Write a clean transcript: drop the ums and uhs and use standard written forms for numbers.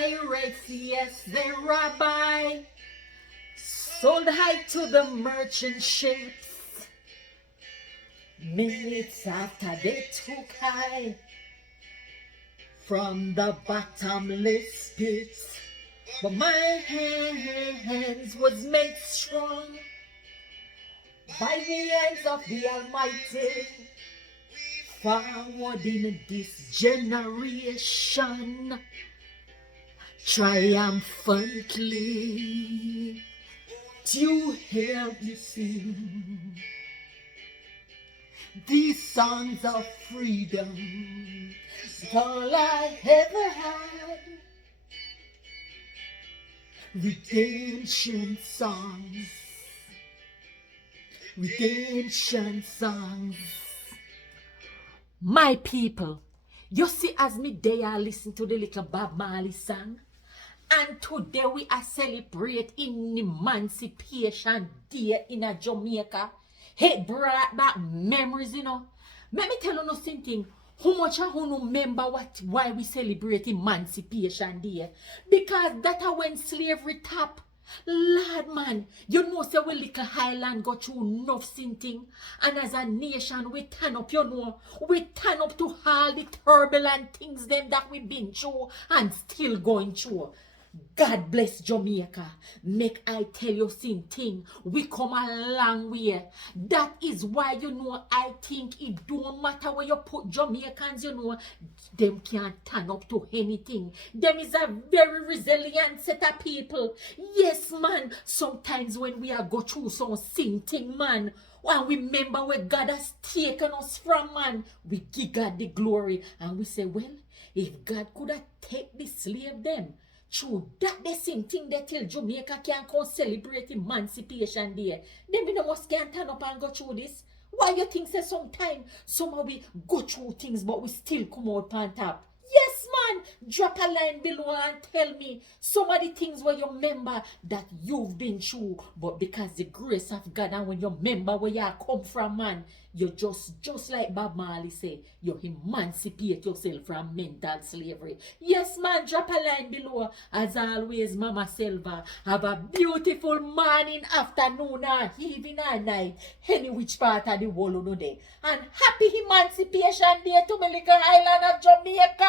pirates, yes, they rabbi, sold high to the merchant ships. Minutes after they took high from the bottomless pits, but my hands was made strong by the hands of the Almighty. Forward in this generation, triumphantly, to hear me sing these songs of freedom. It's all I ever had. Redemption songs. Redemption songs. My people, you see as me day I listen to the little Bob Marley song, and today we are celebrating Emancipation Day in a Jamaica. It brought back memories, you know. Let me tell you something. How much of you remember why we celebrate Emancipation Day? Because that's when slavery top. Lord man, you know say we little highland got through enough sinting, and as a nation we turn up, you know, we turn up to all the turbulent things them that we've been through and still going through. God bless Jamaica. Make I tell you something, we come a long way. That is why, you know, I think it don't matter where you put Jamaicans, you know, them can't turn up to anything. Them is a very resilient set of people. Yes, man, sometimes when we are go through some thing, man, and we remember where God has taken us from, man, we give God the glory. And we say, well, if God could have taken the slave them, true, that the same thing they tell Jamaica can come celebrate Emancipation Day. Then we no must can turn up and go through this. Why you think say sometime some of we go through things but we still come out on top? Yes, man. Drop a line below and tell me some of the things where you remember that you've been through, but because the grace of God and when you remember where you come from, man, you just like Bob Marley say, you emancipate yourself from mental slavery. Yes, man, drop a line below. As always, Mama Selva, have a beautiful morning, afternoon, or evening, or night, any which part of the world you day. And happy Emancipation Day to my little island of Jamaica.